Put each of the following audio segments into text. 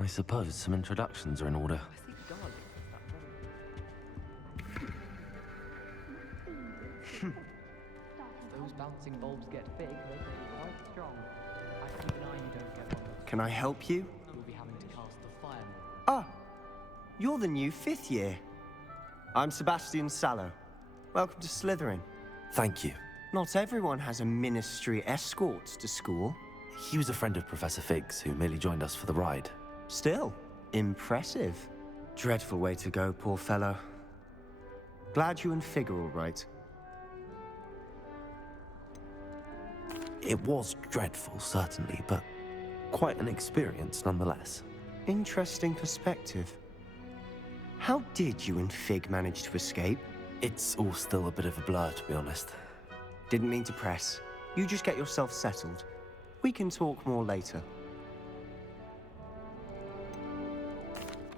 I suppose some introductions are in order. I see garlic as that As those bouncing bulbs get big, they can be quite strong. I keep an eye you don't get one that's Can I help you? You'll be having to cast the fire. Ah, you're the new 5th year. I'm Sebastian Sallow. Welcome to Slytherin. Thank you. Not everyone has a ministry escort to school. He was a friend of Professor Fig's who merely joined us for the ride. Still, impressive. Dreadful way to go, poor fellow. Glad you and Fig are all right. It was dreadful, certainly, but quite an experience nonetheless. Interesting perspective. How did you and Fig manage to escape? It's all still a bit of a blur, to be honest. Didn't mean to press. You just get yourself settled. We can talk more later.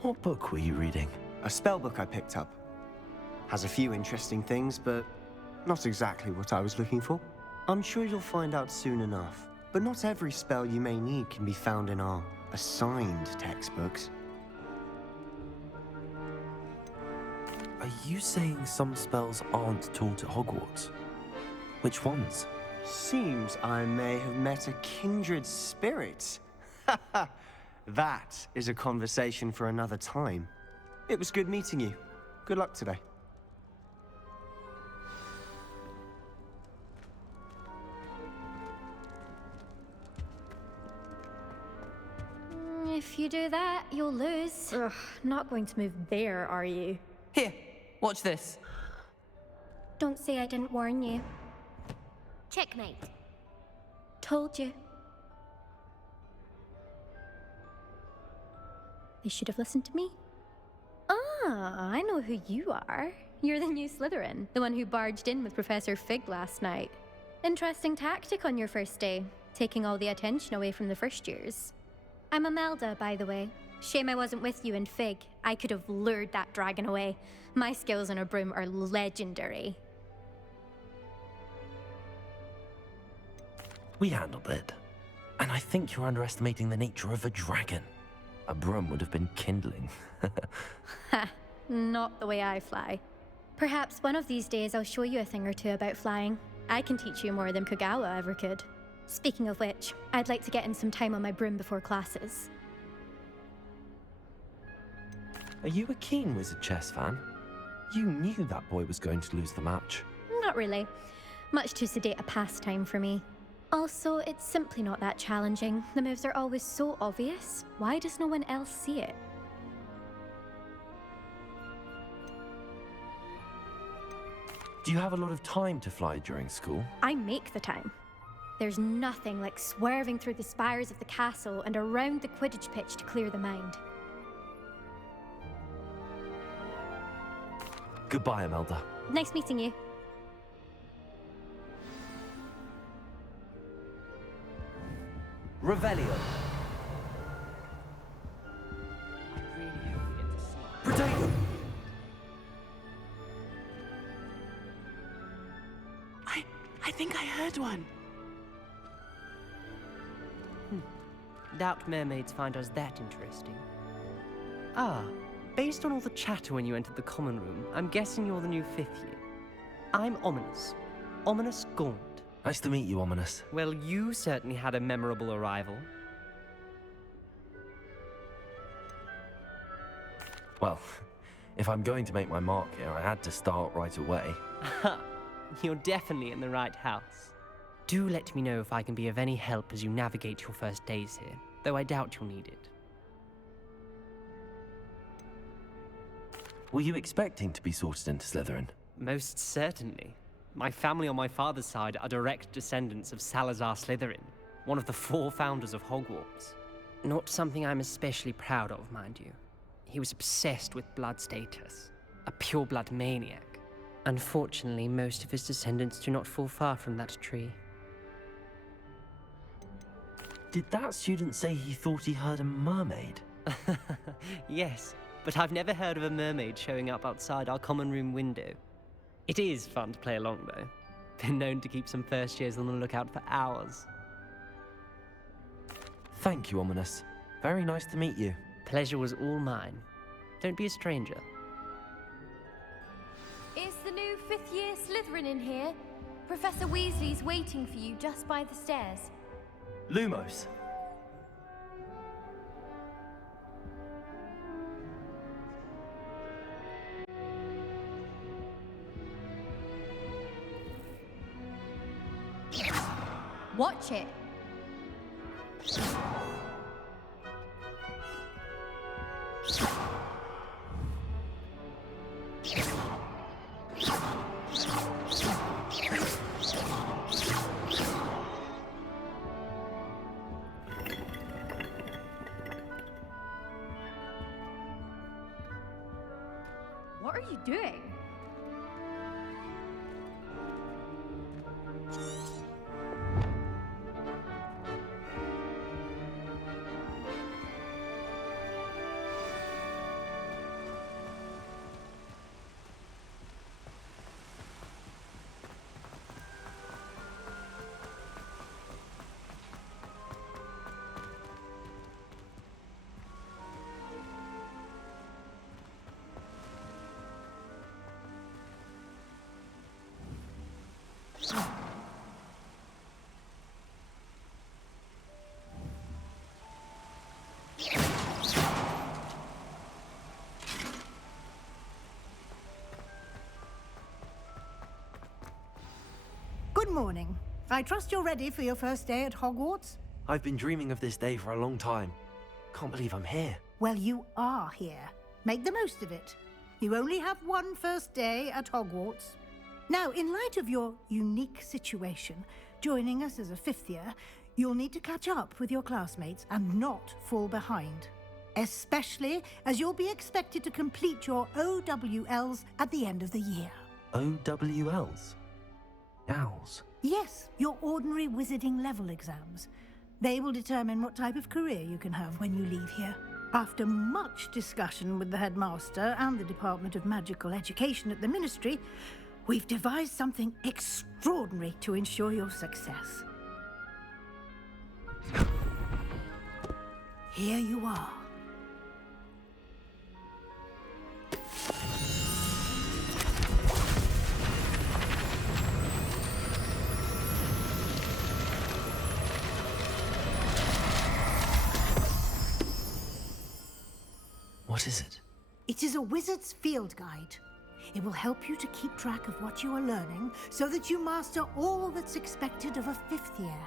What book were you reading? A spellbook I picked up. Has a few interesting things, but not exactly what I was looking for. I'm sure you'll find out soon enough. But not every spell you may need can be found in our assigned textbooks. Are you saying some spells aren't taught at Hogwarts? Which ones? Seems I may have met a kindred spirit. That is a conversation for another time. It was good meeting you. Good luck today. If you do that, you'll lose. Ugh, not going to move there, are you? Here, watch this. Don't say I didn't warn you. Checkmate. Told you. They should have listened to me. Ah, I know who you are. You're the new Slytherin, the one who barged in with Professor Fig last night. Interesting tactic on your first day, taking all the attention away from the first years. I'm Imelda, by the way. Shame I wasn't with you in Fig. I could have lured that dragon away. My skills on a broom are legendary. We handled it. And I think you're underestimating the nature of a dragon. A broom would have been kindling. Ha, not the way I fly. Perhaps one of these days I'll show you a thing or two about flying. I can teach you more than Kogawa ever could. Speaking of which, I'd like to get in some time on my broom before classes. Are you a keen Wizard Chess fan? You knew that boy was going to lose the match. Not really. Much too sedate a pastime for me. Also, it's simply not that challenging. The moves are always so obvious. Why does no one else see it? Do you have a lot of time to fly during school? I make the time. There's nothing like swerving through the spires of the castle and around the Quidditch pitch to clear the mind. Goodbye, Imelda. Nice meeting you. Revelio. I really hope we get to see. Protego! I think I heard one. Doubt mermaids find us that interesting. Ah, based on all the chatter when you entered the common room, I'm guessing you're the new 5th year. I'm Ominous. Ominous Gaunt. Nice to meet you, Ominous. Well, you certainly had a memorable arrival. Well, if I'm going to make my mark here, I had to start right away. You're definitely in the right house. Do let me know if I can be of any help as you navigate your first days here, though I doubt you'll need it. Were you expecting to be sorted into Slytherin? Most certainly. My family on my father's side are direct descendants of Salazar Slytherin, one of the 4 founders of Hogwarts. Not something I'm especially proud of, mind you. He was obsessed with blood status, a pure-blood maniac. Unfortunately, most of his descendants do not fall far from that tree. Did that student say he thought he heard a mermaid? Yes, but I've never heard of a mermaid showing up outside our common room window. It is fun to play along, though. Been known to keep some first years on the lookout for hours. Thank you, Ominous. Very nice to meet you. Pleasure was all mine. Don't be a stranger. Is the new fifth-year Slytherin in here? Professor Weasley's waiting for you just by the stairs. Lumos. Watch it. What are you doing? Good morning. I trust you're ready for your first day at Hogwarts? I've been dreaming of this day for a long time. Can't believe I'm here. Well, you are here. Make the most of it. You only have one first day at Hogwarts. Now, in light of your unique situation, joining us as a fifth year, you'll need to catch up with your classmates and not fall behind. Especially as you'll be expected to complete your OWLs at the end of the year. OWLs? Owls? Yes, your ordinary wizarding level exams. They will determine what type of career you can have when you leave here. After much discussion with the headmaster and the Department of Magical Education at the Ministry, we've devised something extraordinary to ensure your success. Here you are. What is it? It is a wizard's field guide. It will help you to keep track of what you are learning so that you master all that's expected of a fifth year.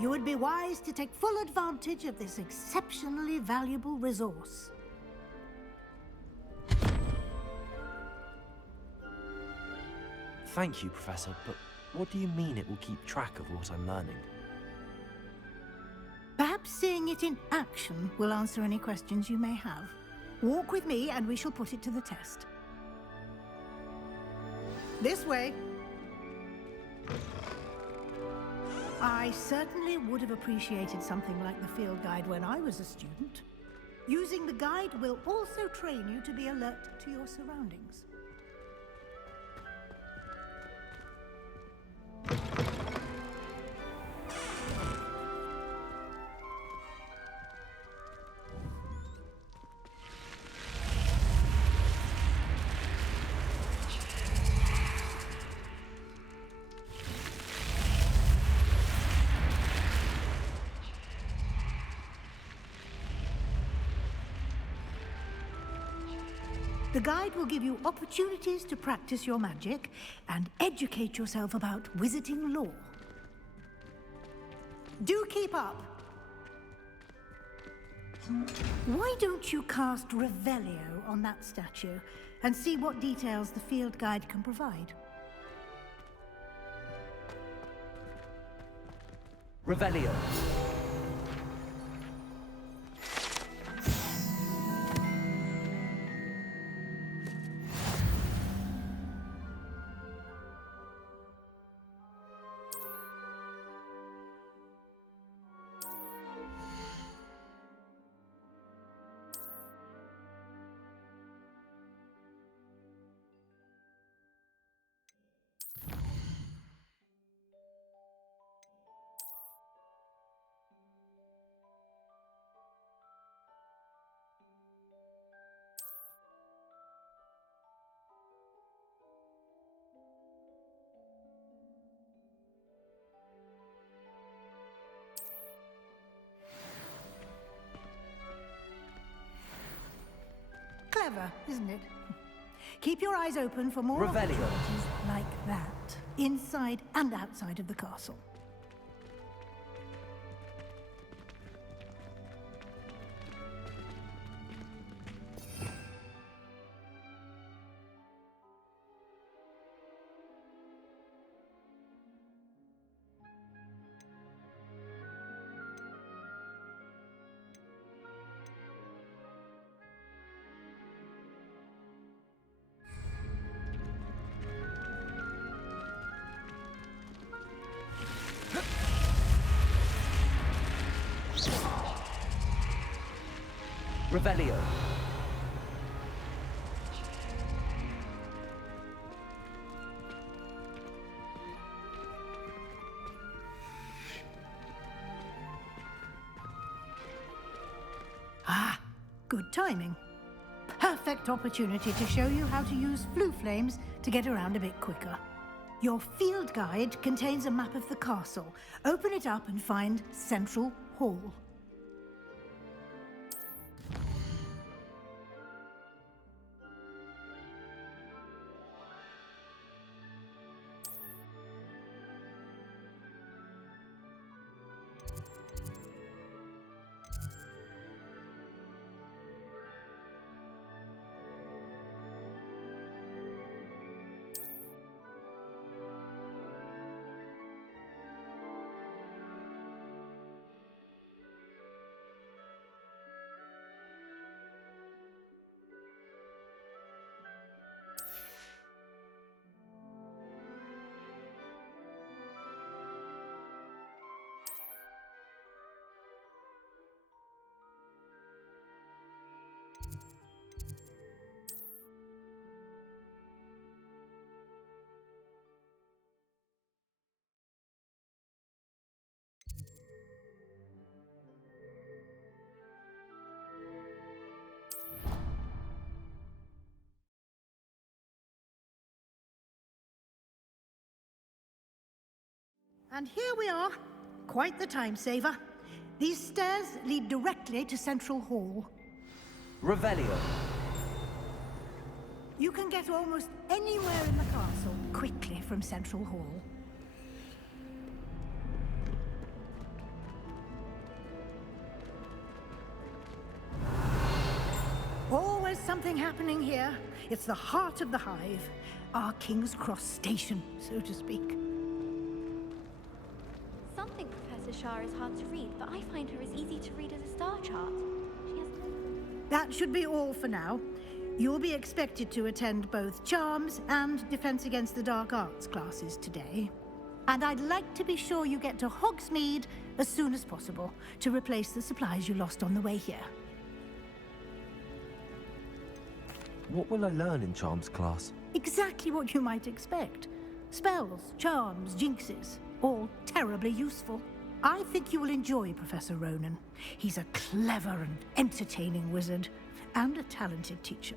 You would be wise to take full advantage of this exceptionally valuable resource. Thank you, Professor, but what do you mean it will keep track of what I'm learning? Perhaps seeing it in action will answer any questions you may have. Walk with me and we shall put it to the test. This way. I certainly would have appreciated something like the field guide when I was a student. Using the guide will also train you to be alert to your surroundings. The guide will give you opportunities to practice your magic and educate yourself about wizarding lore. Do keep up! Why don't you cast Revelio on that statue and see what details the field guide can provide? Revelio. Clever, isn't it? Keep your eyes open for more Revelio. opportunities like that, inside and outside of the castle. Revelio. Ah, good timing. Perfect opportunity to show you how to use flue flames to get around a bit quicker. Your field guide contains a map of the castle. Open it up and find Central Hall. And here we are. Quite the time saver. These stairs lead directly to Central Hall. Revelio. You can get almost anywhere in the castle quickly from Central Hall. Always something happening here. It's the heart of the hive. Our King's Cross station, so to speak. Some think Professor Shah is hard to read, but I find her as easy to read as a star chart. She has... That should be all for now. You'll be expected to attend both Charms and Defense Against the Dark Arts classes today. And I'd like to be sure you get to Hogsmeade as soon as possible to replace the supplies you lost on the way here. What will I learn in Charms class? Exactly what you might expect. Spells, charms, jinxes, all terribly useful. I think you will enjoy Professor Ronan. He's a clever and entertaining wizard, and a talented teacher.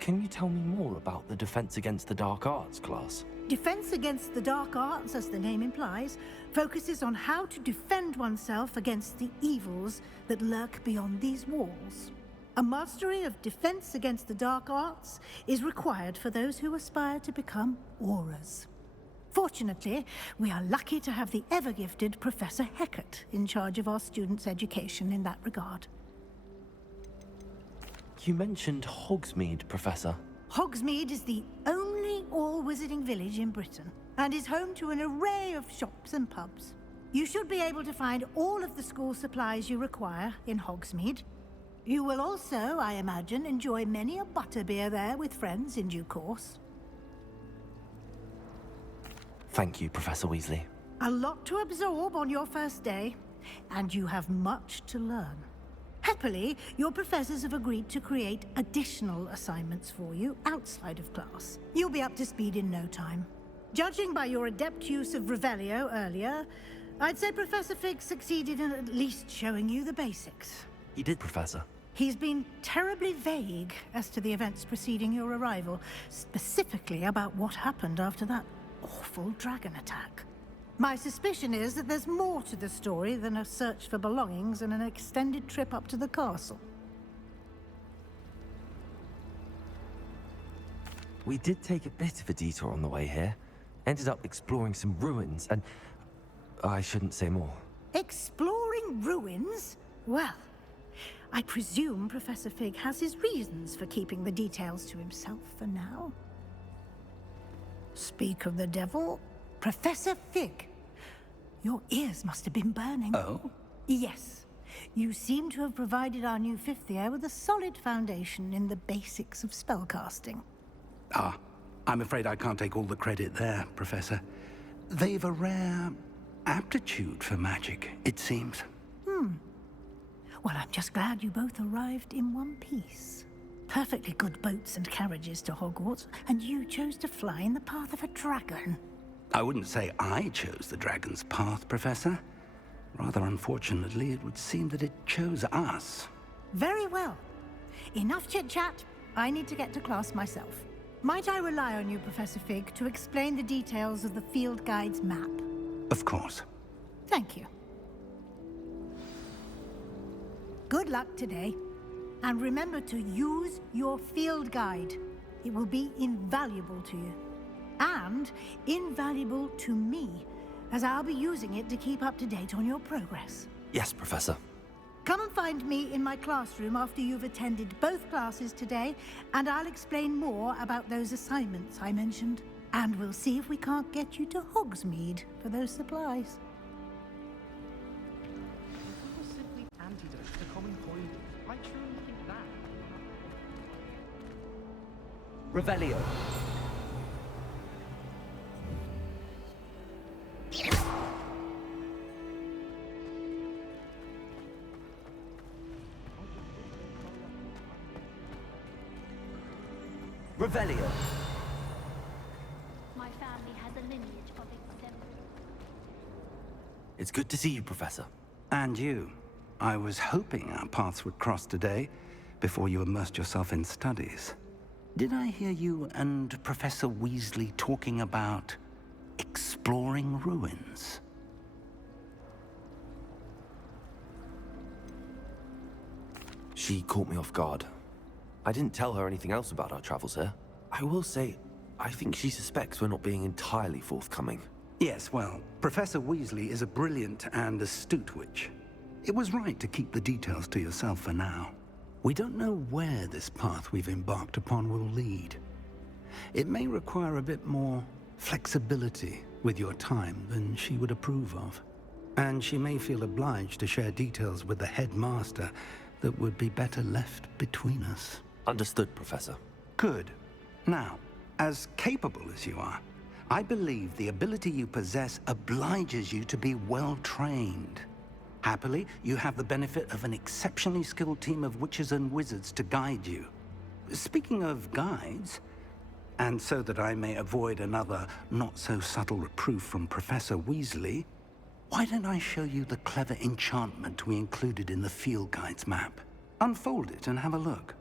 Can you tell me more about the Defense Against the Dark Arts class? Defense Against the Dark Arts, as the name implies, focuses on how to defend oneself against the evils that lurk beyond these walls. A mastery of Defense Against the Dark Arts is required for those who aspire to become auras. Fortunately, we are lucky to have the ever-gifted Professor Hecat in charge of our students' education in that regard. You mentioned Hogsmeade, Professor. Hogsmeade is the only all-wizarding village in Britain, and is home to an array of shops and pubs. You should be able to find all of the school supplies you require in Hogsmeade. You will also, I imagine, enjoy many a butterbeer there with friends in due course. Thank you, Professor Weasley. A lot to absorb on your first day, and you have much to learn. Happily, your professors have agreed to create additional assignments for you outside of class. You'll be up to speed in no time. Judging by your adept use of Revelio earlier, I'd say Professor Fig succeeded in at least showing you the basics. He did, Professor. He's been terribly vague as to the events preceding your arrival, specifically about what happened after that awful dragon attack. My suspicion is that there's more to the story than a search for belongings and an extended trip up to the castle. We did take a bit of a detour on the way here. Ended up exploring some ruins and... I shouldn't say more. Exploring ruins? Well, I presume Professor Fig has his reasons for keeping the details to himself for now. Speak of the devil, Professor Fig. Your ears must have been burning. Oh? Yes. You seem to have provided our new fifth year with a solid foundation in the basics of spellcasting. Ah, I'm afraid I can't take all the credit there, Professor. They've a rare aptitude for magic, it seems. Well, I'm just glad you both arrived in one piece. Perfectly good boats and carriages to Hogwarts, and you chose to fly in the path of a dragon. I wouldn't say I chose the dragon's path, Professor. Rather unfortunately, it would seem that it chose us. Very well. Enough chit-chat. I need to get to class myself. Might I rely on you, Professor Fig, to explain the details of the field guide's map? Of course. Thank you. Good luck today. And remember to use your field guide. It will be invaluable to you. And invaluable to me, as I'll be using it to keep up to date on your progress. Yes, Professor. Come and find me in my classroom after you've attended both classes today, and I'll explain more about those assignments I mentioned. And we'll see if we can't get you to Hogsmeade for those supplies. Simply antidote to common poison. I truly think that. Revelio. Revelio. My family has a lineage of exemplary. It's good to see you, Professor. And you. I was hoping our paths would cross today, before you immersed yourself in studies. Did I hear you and Professor Weasley talking about exploring ruins? She caught me off guard. I didn't tell her anything else about our travels here. I will say, I think she suspects we're not being entirely forthcoming. Yes, well, Professor Weasley is a brilliant and astute witch. It was right to keep the details to yourself for now. We don't know where this path we've embarked upon will lead. It may require a bit more flexibility with your time than she would approve of. And she may feel obliged to share details with the headmaster that would be better left between us. Understood, Professor. Good. Now, as capable as you are, I believe the ability you possess obliges you to be well trained. Happily, you have the benefit of an exceptionally skilled team of witches and wizards to guide you. Speaking of guides, and so that I may avoid another not-so-subtle reproof from Professor Weasley, why don't I show you the clever enchantment we included in the field guide's map? Unfold it and have a look.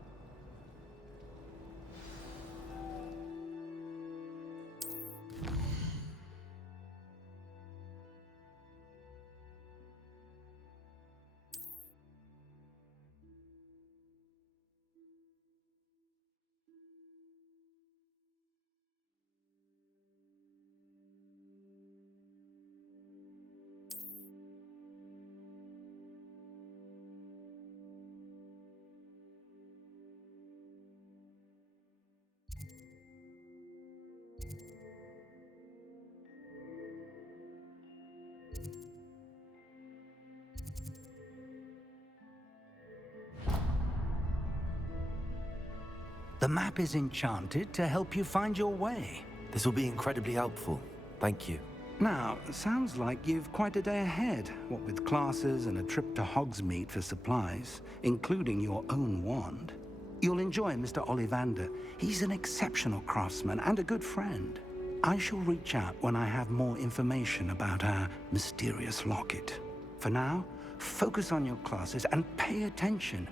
The map is enchanted to help you find your way. This will be incredibly helpful. Thank you. Now, sounds like you've quite a day ahead, what with classes and a trip to Hogsmeade for supplies, including your own wand. You'll enjoy Mr. Ollivander. He's an exceptional craftsman and a good friend. I shall reach out when I have more information about our mysterious locket. For now, focus on your classes and pay attention.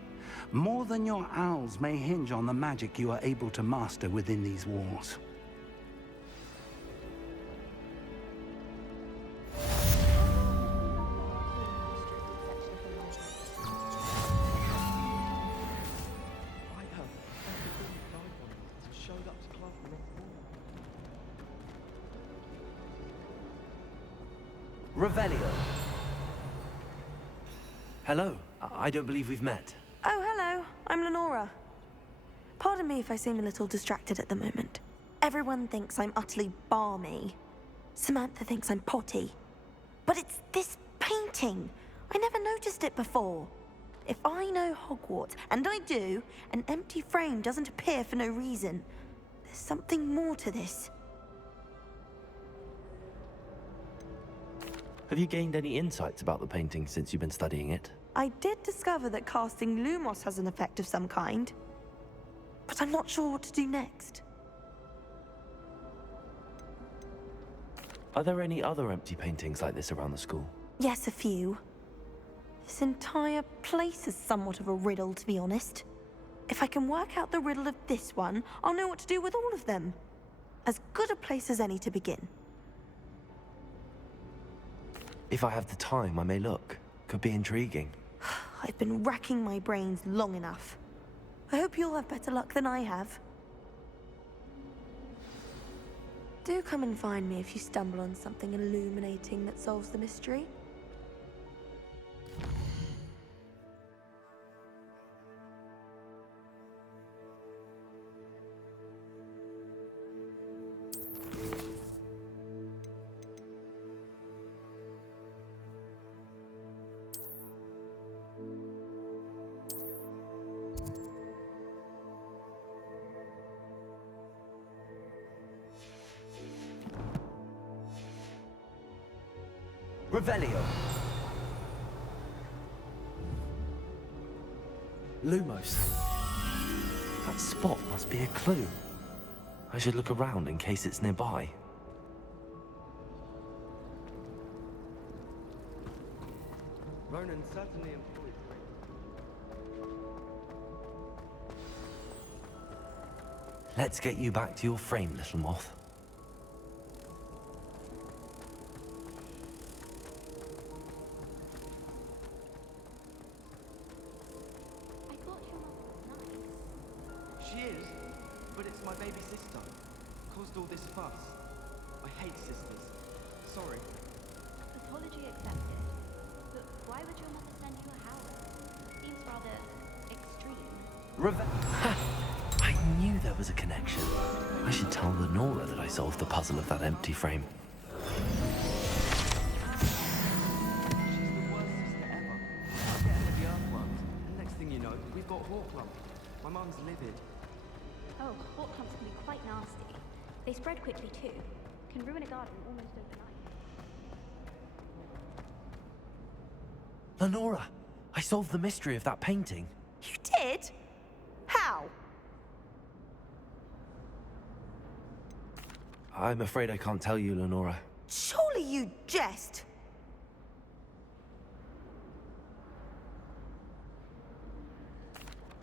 More than your owls may hinge on the magic you are able to master within these walls. Revelio. Hello. I don't believe we've met. Oh, hello. I'm Lenora. Pardon me if I seem a little distracted at the moment. Everyone thinks I'm utterly balmy. Samantha thinks I'm potty. But it's this painting. I never noticed it before. If I know Hogwarts, and I do, an empty frame doesn't appear for no reason. There's something more to this. Have you gained any insights about the painting since you've been studying it? I did discover that casting Lumos has an effect of some kind. But I'm not sure what to do next. Are there any other empty paintings like this around the school? Yes, a few. This entire place is somewhat of a riddle, to be honest. If I can work out the riddle of this one, I'll know what to do with all of them. As good a place as any to begin. If I have the time, I may look. Could be intriguing. I've been racking my brains long enough. I hope you'll have better luck than I have. Do come and find me if you stumble on something illuminating that solves the mystery. Revelio. Lumos. That spot must be a clue. I should look around in case it's nearby. Ronan certainly employed. Let's get you back to your frame, little moth. I thought your mother was nice. She is, but it's my baby sister. Caused all this fuss. I hate sisters. Sorry. Apology accepted. But why would your mother send you a howl? Seems rather extreme. I knew there was a connection. I should tell Lenora that I solved the puzzle of that empty frame. She's the worst sister ever. I get her the earthworms, and next thing you know, we've got Hawklump. My mum's livid. Oh, Hawklumps can be quite nasty. They spread quickly too. Can ruin a garden almost overnight. Lenora, I solved the mystery of that painting. You did? How? I'm afraid I can't tell you, Lenora. Surely you jest.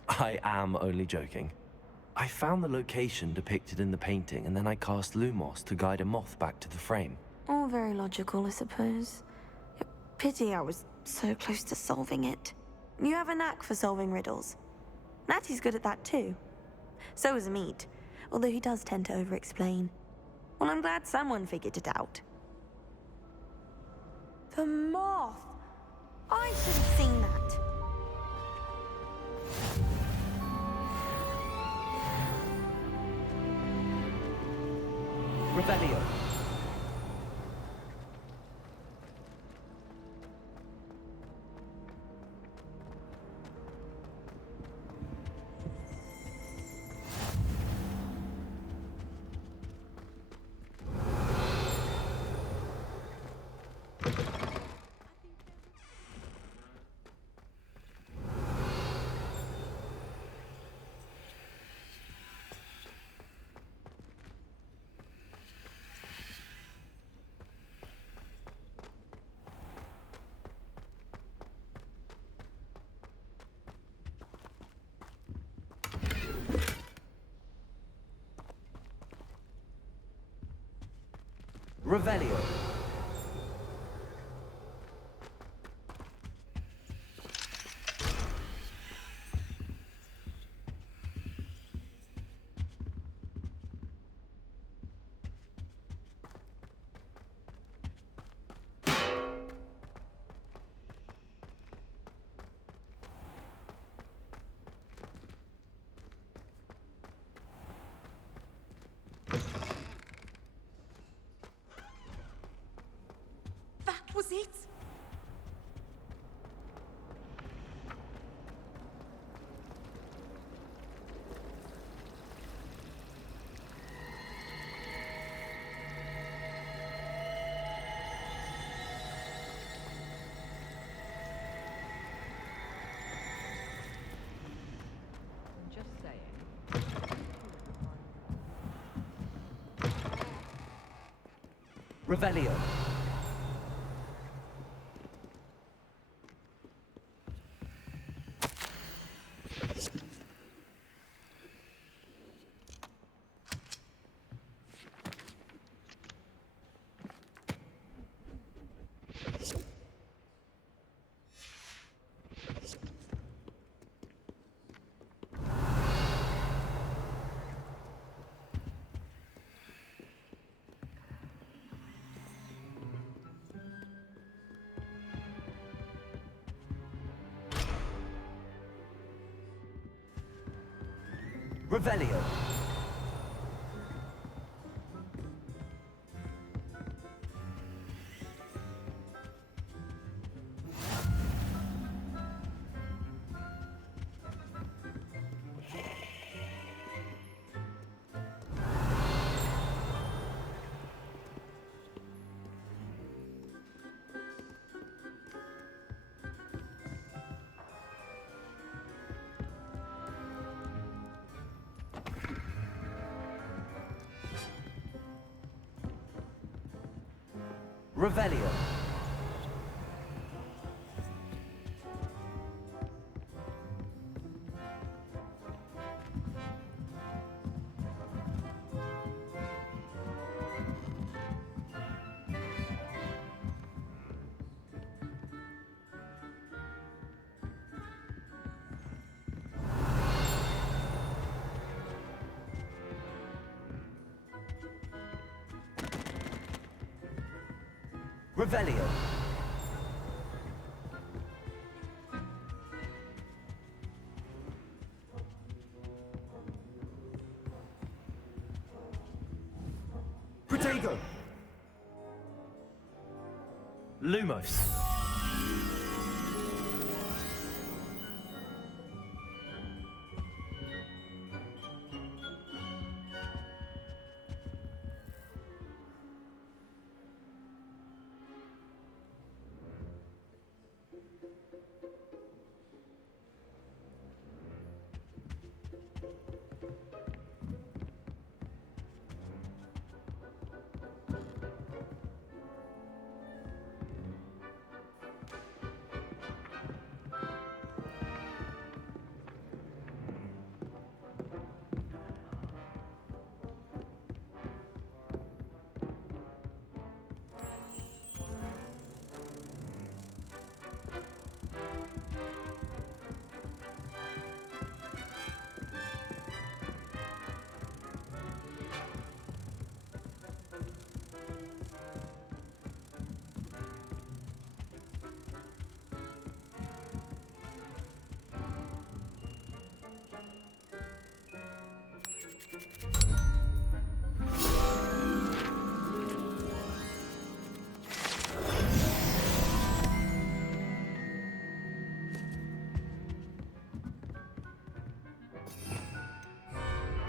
I am only joking. I found the location depicted in the painting, and then I cast Lumos to guide a moth back to the frame. All very logical, I suppose. Pity I was so close to solving it. You have a knack for solving riddles. Natty's good at that too. So is Meat, although he does tend to over-explain. Well, I'm glad someone figured it out. The moth! I should have seen that. Revelio. Revelio. Revelio. Revelio. Revelio. Revelio. Protego. Lumos.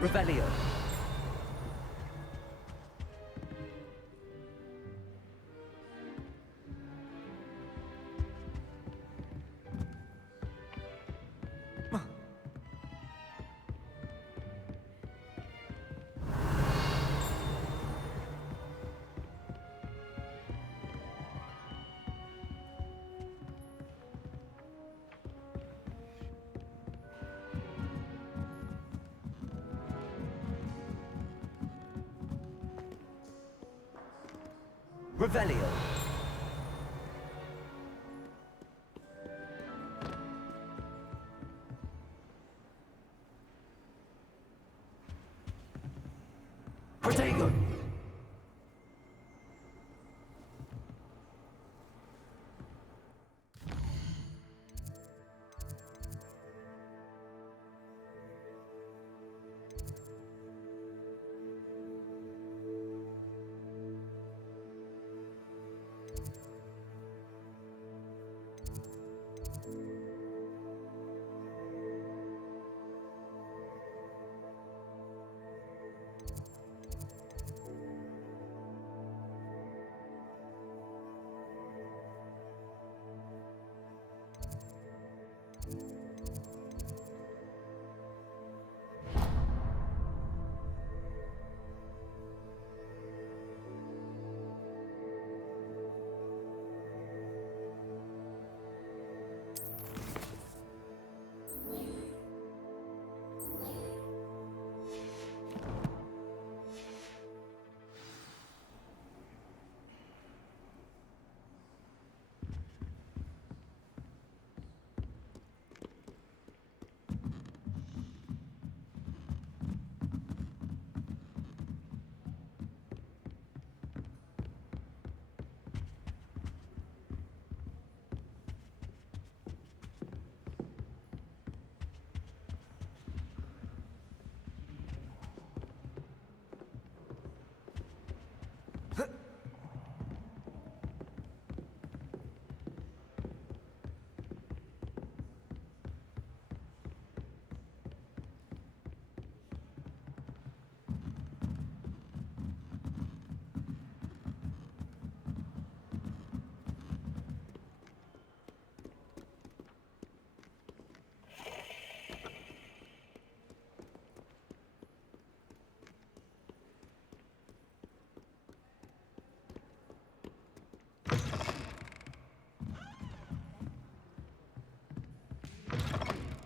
Revelio. Revelio. Protego.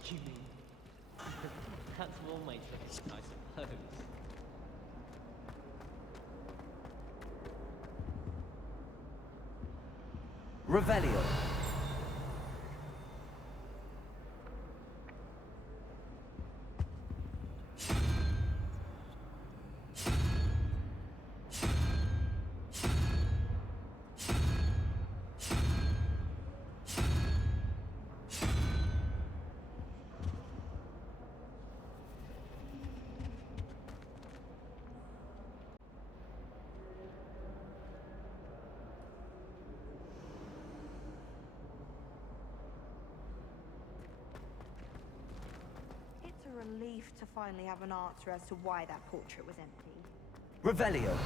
You mean... That's one way to look at it, I suppose. Revelio. It's a relief to finally have an answer as to why that portrait was empty. Revelio.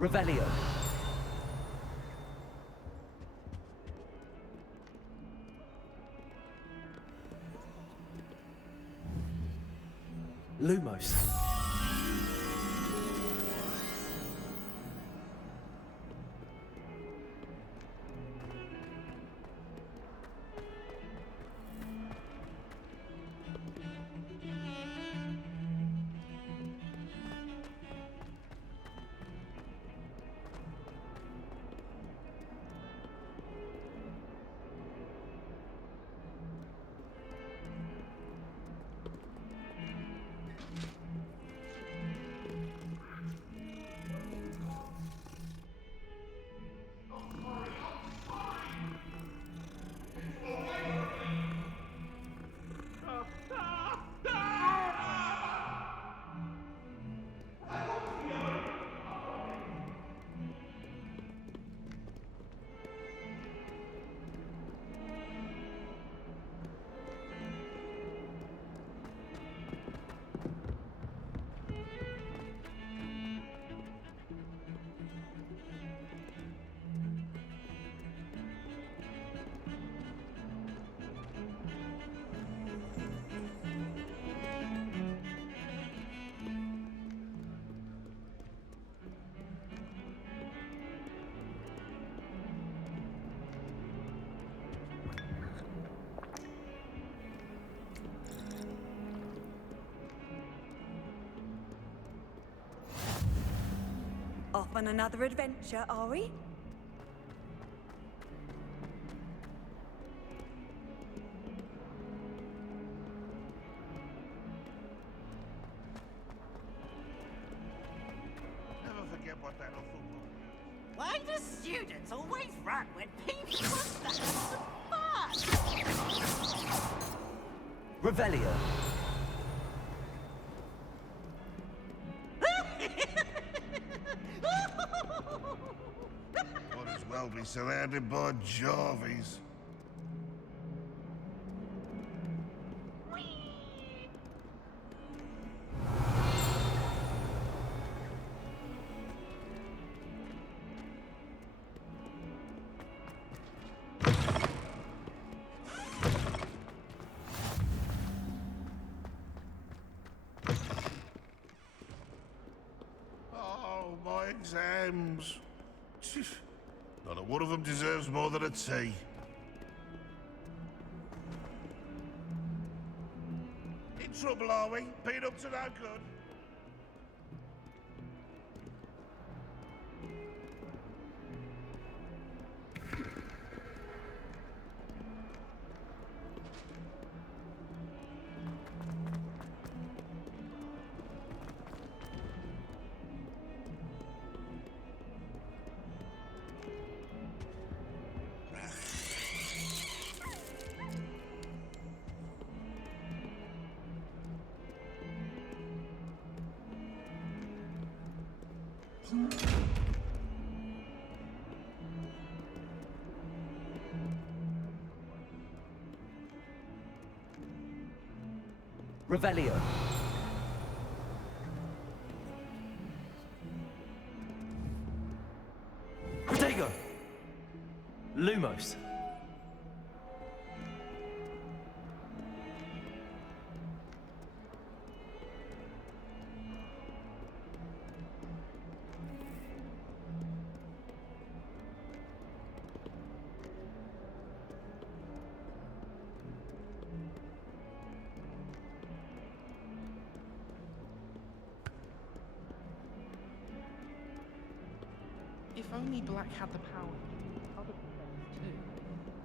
Revelio. Lumos. Off on another adventure, are we? Never forget what that awful book. Why do students always run when people want to have some fun? Revelio. Might as well be surrounded by Jarvies. Oh, my exams. Not a one of them deserves more than a tea. In trouble, are we? Been up to no good? Revelio. Protego. Lumos. If only Black had the power to use other professors too,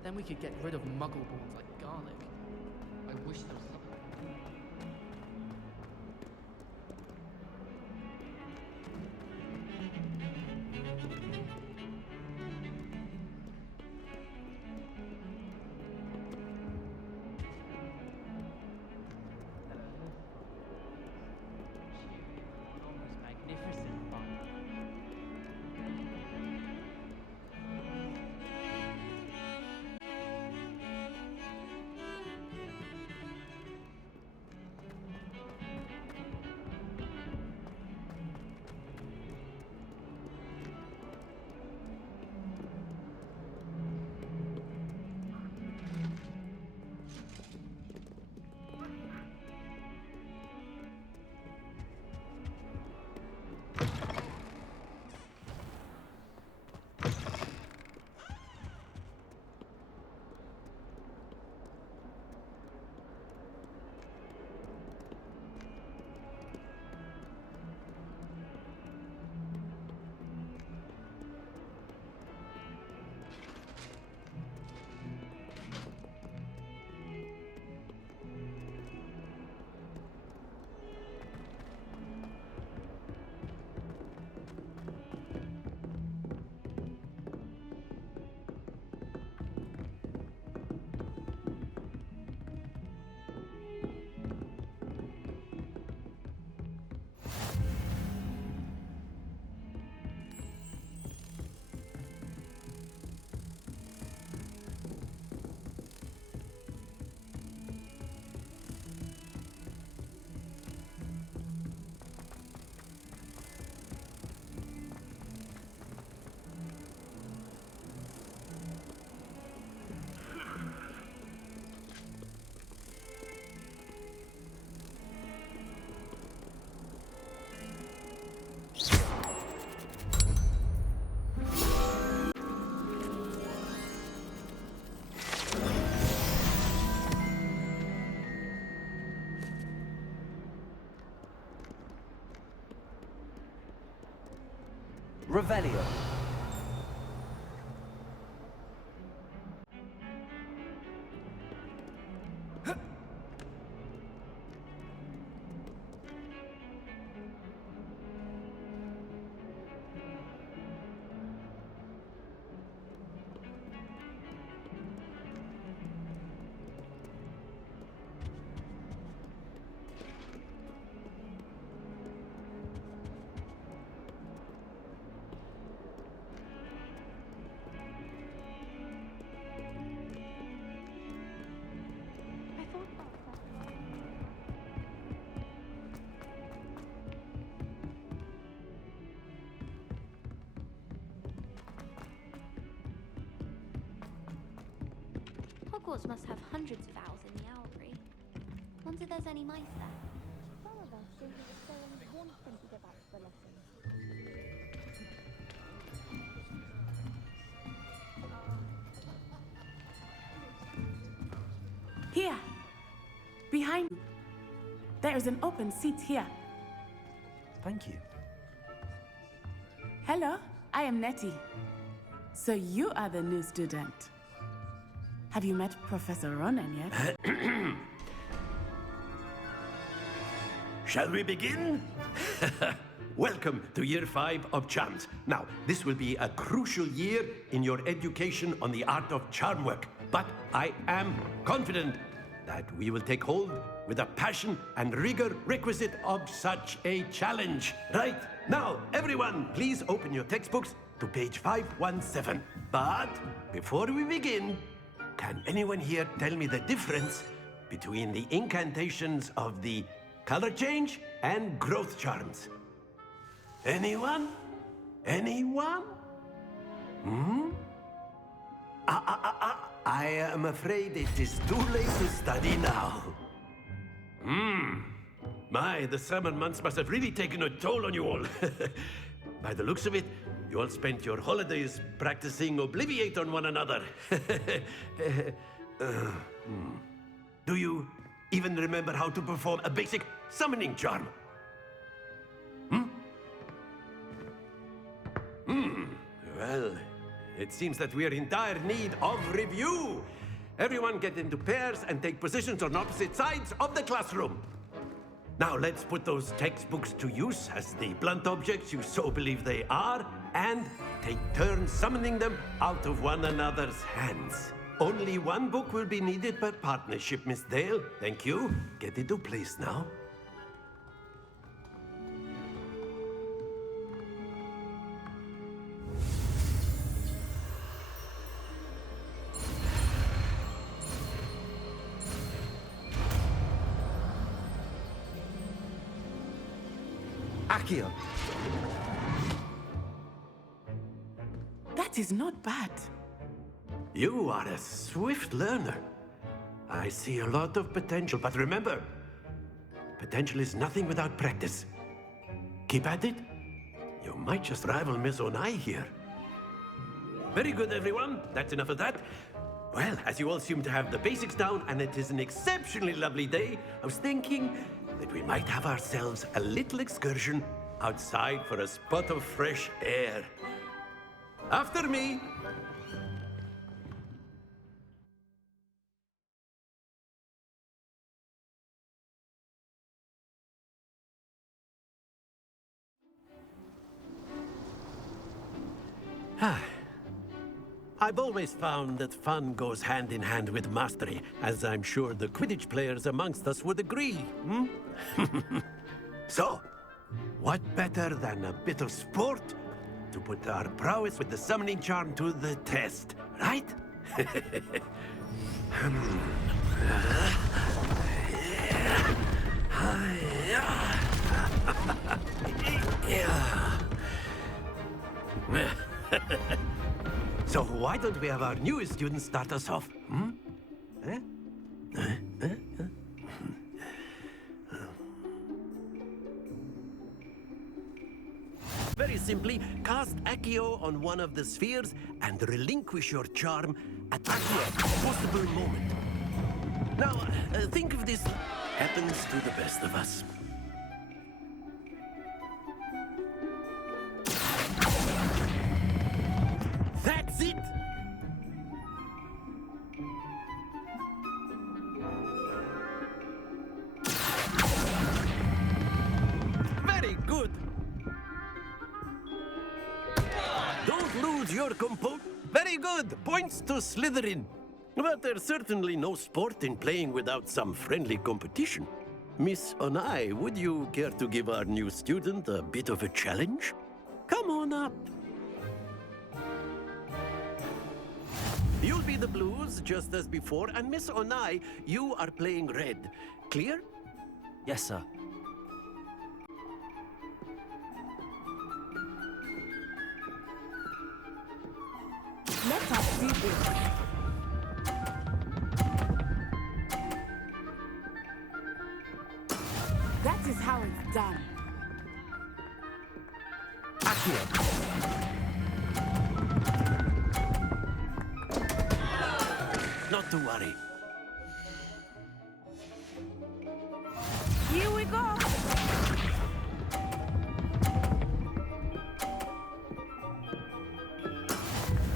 then we could get rid of muggleborns like garlic. I wish there was something. Almost magnificent fun. Revelio. Hogwarts must have hundreds of owls in the owlry. Wonder if there's any mice there. Some of us think it was so unwanting to get back to the lesson. Here! Behind you. There is an open seat here. Thank you. Hello, I am Nettie. So you are the new student. Have you met Professor Ronan yet? Shall we begin? Welcome to Year 5 of Charms. Now, this will be a crucial year in your education on the art of charm work. But I am confident that we will take hold with the passion and rigor requisite of such a challenge. Right, now, everyone, please open your textbooks to page 517. But before we begin, can anyone here tell me the difference between the incantations of the color change and growth charms. Anyone? Anyone? Hmm? I am afraid it is too late to study now. The summer months must have really taken a toll on you all. By the looks of it, you all spent your holidays practicing Obliviate on one another. Do you even remember how to perform a basic summoning charm? Well, it seems that we are in dire need of review. Everyone get into pairs and take positions on opposite sides of the classroom. Now let's put those textbooks to use as the blunt objects you so believe they are, and take turns summoning them out of one another's hands. Only one book will be needed per partnership, Miss Dale. Thank you. Get into place now. Accio. That is not bad. You are a swift learner. I see a lot of potential, but remember, potential is nothing without practice. Keep at it. You might just rival Miss Onai here. Very good, everyone. That's enough of that. Well, as you all seem to have the basics down, and it is an exceptionally lovely day, I was thinking that we might have ourselves a little excursion outside for a spot of fresh air. After me. I've always found that fun goes hand in hand with mastery, as I'm sure the Quidditch players amongst us would agree, So, what better than a bit of sport to put our prowess with the summoning charm to the test, right? So why don't we have our newest student start us off? Very simply, cast Accio on one of the spheres and relinquish your charm at the possible moment. Now, think of this happens to the best of us. That's it! Very good! Don't lose your composure. Very good! Points to Slytherin. But there's certainly no sport in playing without some friendly competition. Miss Onai, would you care to give our new student a bit of a challenge? Come on up. You'll be the blues, just as before, and Miss Onai, you are playing red. Clear? Yes, sir. Let us see this. That is how it's done. Not to worry. Here we go.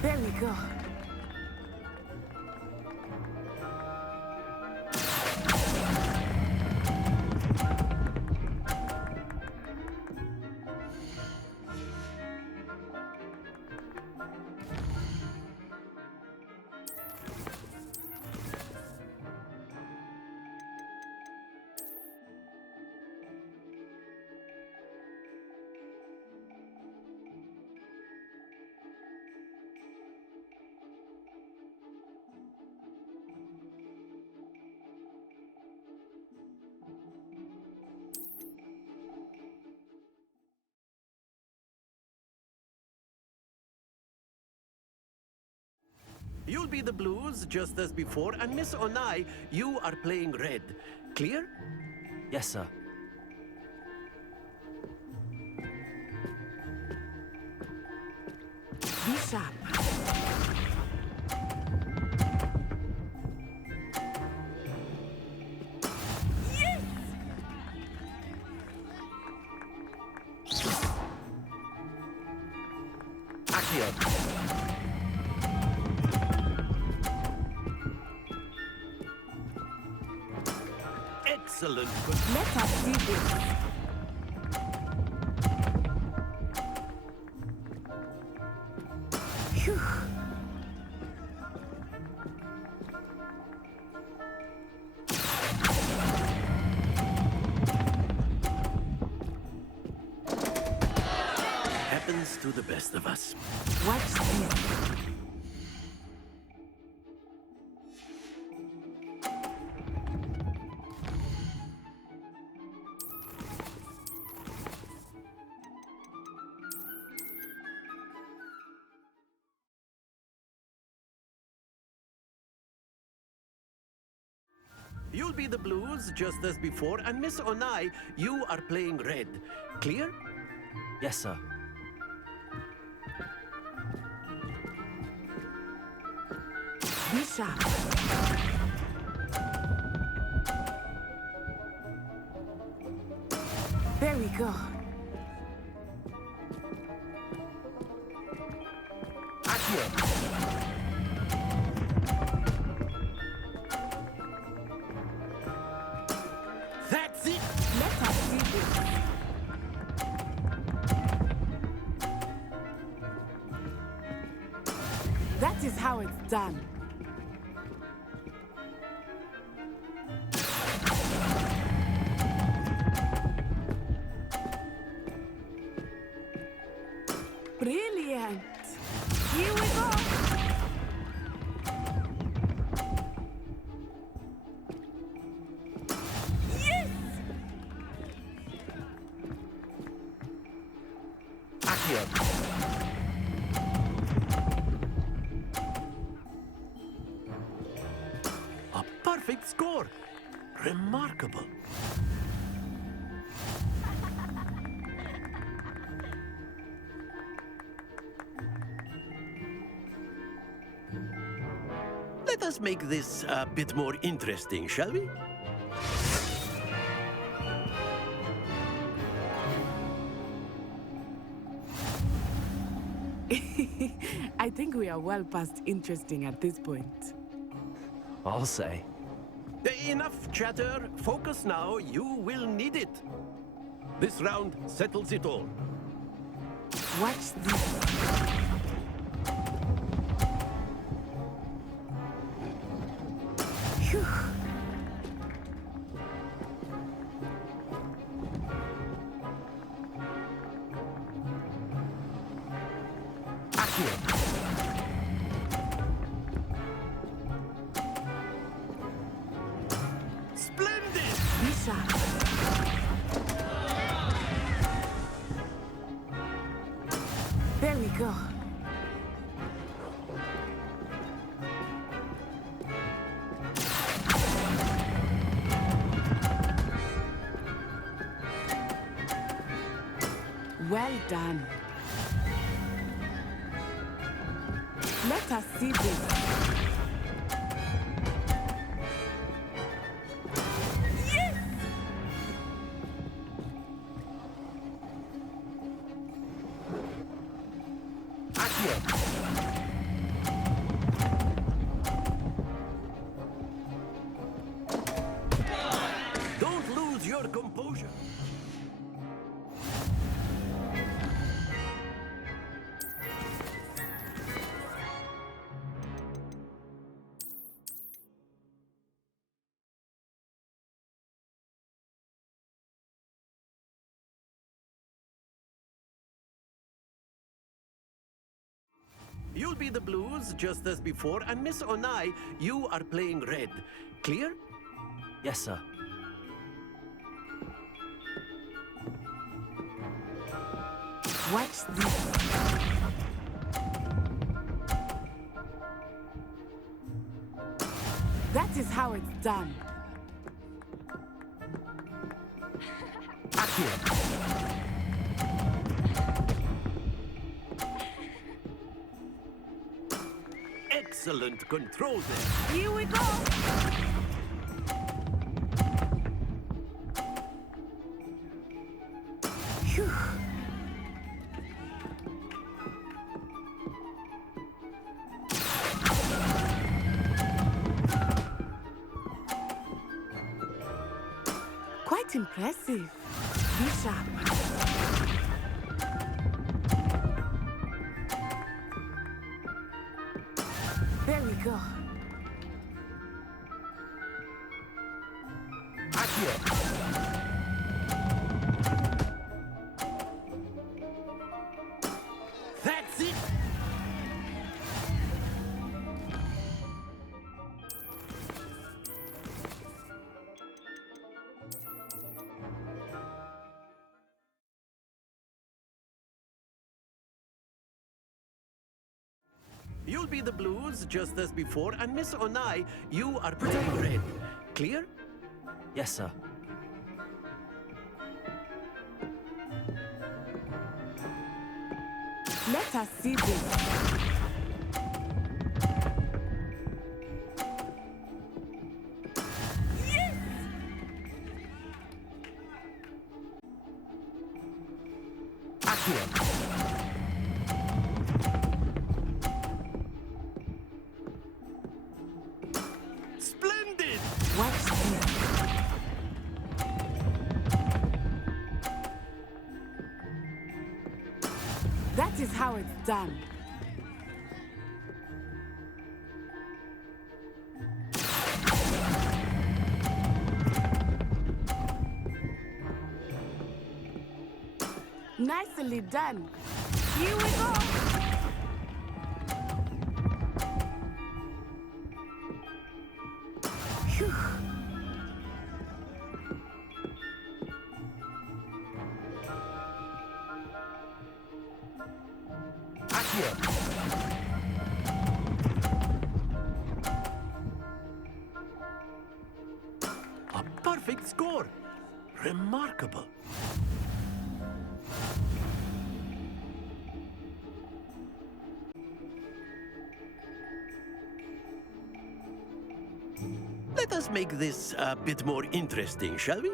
There we go. You'll be the blues just as before, and Miss Onai, you are playing red. Clear? Yes, sir. Be sharp. Accio. Excellent. Let us see this. Phew. Happens to the best of us. Watch this. You'll be the blues just as before, and Miss Onai, you are playing red. Clear? Yes, sir. Be sharp. There we go. Accio. That's it. Let us see this. That is how it's done. Brilliant. Here we go. Yes! Accio. A perfect score. Remarkable. Let us make this a bit more interesting, shall we? I think we are well past interesting at this point. I'll say. Enough chatter. Focus now. You will need it. This round settles it all. Watch this. Phew. Accio. Splendid! Be sharp. There we go. Well done. Let us see this. Yes! Accio. Don't lose your composure. You'll be the blues just as before, and Miss Onai, you are playing red. Clear? Yes, sir. Watch this. That is how it's done. Excellent control there. Here we go! Phew. Quite impressive. Be sharp. There we go. That's it! You'll be the blues just as before, and Miss Onai, you are pretty red. Clear? Yes, sir. Let us see this. Yes! Splendid! Watch this. That is how it's done. Nicely done. Here we go. Phew. A perfect score. Remarkable. Let us make this a bit more interesting, shall we?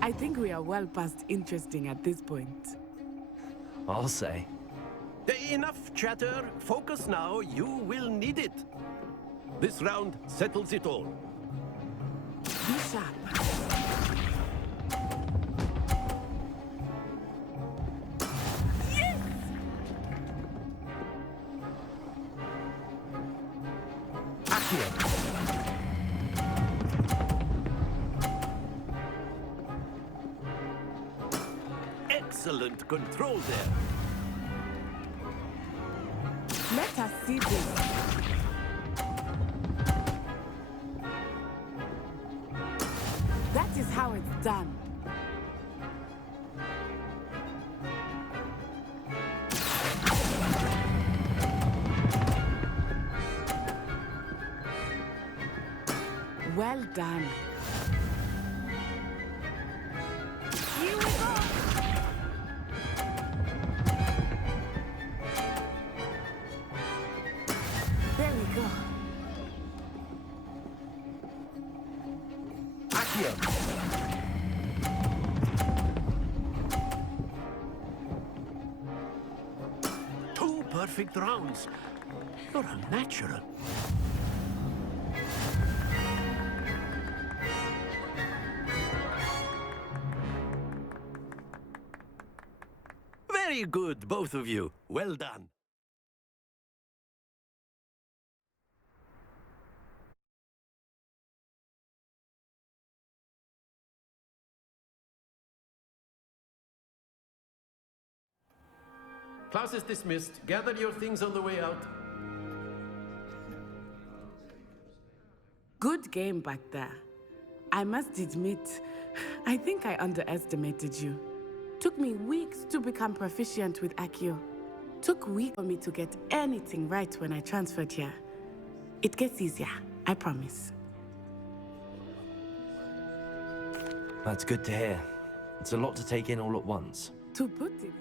I think we are well past interesting at this point. I'll say. Enough chatter. Focus now. You will need it. This round settles it all. Be sharp. Yes! Excellent control there. Let us see this. That is how it's done. Well done. Here we go. There we go. Two perfect rounds. You're a natural. Very good, both of you. Well done. Class is dismissed. Gather your things on the way out. Good game back there. I must admit, I think I underestimated you. Took me weeks to become proficient with Accio. Took weeks for me to get anything right when I transferred here. It gets easier, I promise. That's good to hear. It's a lot to take in all at once. To put it